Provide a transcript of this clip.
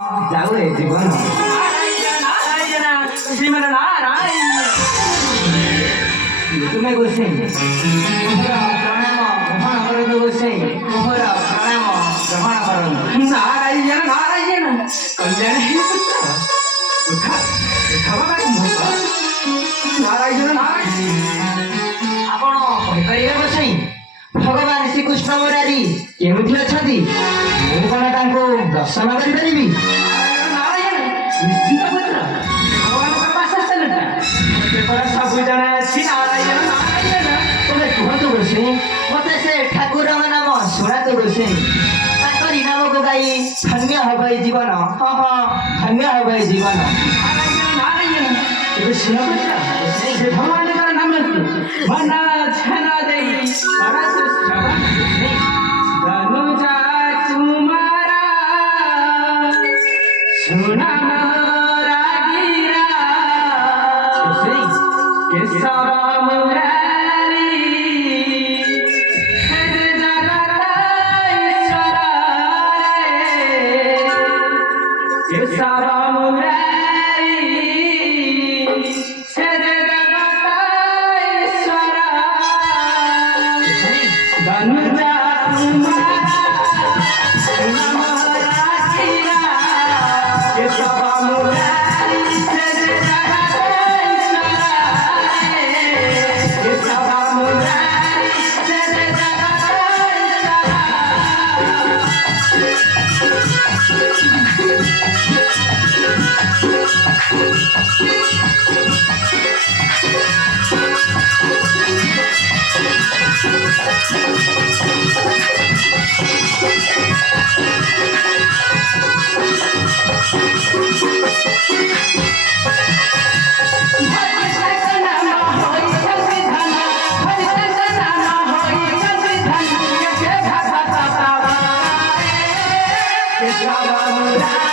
जाऊ रे जीवन नारायण श्रीमन नारायण तुम्हें गोसाई प्रणाम ग्रहण करो गोसाई मोहर प्रणाम ग्रहण करो नारायण नारायण कल्याण हे पुत्र उठा उठा बाबा मोह नारायण नारायण आपण କହିପାରିବେ ଗୋସାई ଭଗବାନ ଶ୍ରୀକୃଷ୍ଣ ମୁରାରୀ କେମିତି ଅଛନ୍ତି ମୁଁ କଣ ତାଙ୍କୁ ଦର୍ଶନ କରିପାରିବି ନାରାୟଣ ନିଶ୍ଚିତ ପୁତ୍ର ଭଗବାନଙ୍କ ବାସସ୍ଥାନଟା ମୋତେ ପରା ସବୁ ଜଣା ଅଛି ନାରାୟଣ ନାରାୟଣ ତେବେ କୁହନ୍ତୁ ଗୋସାଇ ମତେ ସେ ଠାକୁରଙ୍କ ନାମ ଶୁଣାନ୍ତୁ ଗୋସାଇ ତାଙ୍କରି ନାମକୁ ଗାଇ ଧନ୍ୟ ହବ ଏ ଜୀବନ ହଁ ହଁ ଧନ୍ୟ ହବ ଏ ଜୀବନ ନାରାୟଣ ନାରାୟଣ ଏବେ ଶୁଣ ପୁତ୍ର ସେ ଭଗବାନଙ୍କର ନାମକୁ ମନ ଧ୍ୟାନ ଦେଇ ଶୁଣନ୍ତୁ ଶ୍ରବଣ ଧନୁଜା ତୁମାରା ସୁନାମ ରାଗିରା ଗୋସାଇ କେଶବ ମୁରାରୀ ହେ ଜଗତ ଈଶ୍ୱର ରେ କେଶବ ମୁରାରୀ ସେ ଜଗତ ଈଶ୍ୱର ଧନୁଜା ତୁମାରା ସୁନାମ ରାଗିରା କେଶବ ମୁରାରୀ ସେ ଜଗତ ଈଶ୍ୱର କେଶବ ମୁରାରୀ ସେ ଜଗତ ଈଶ୍ୱର Bye.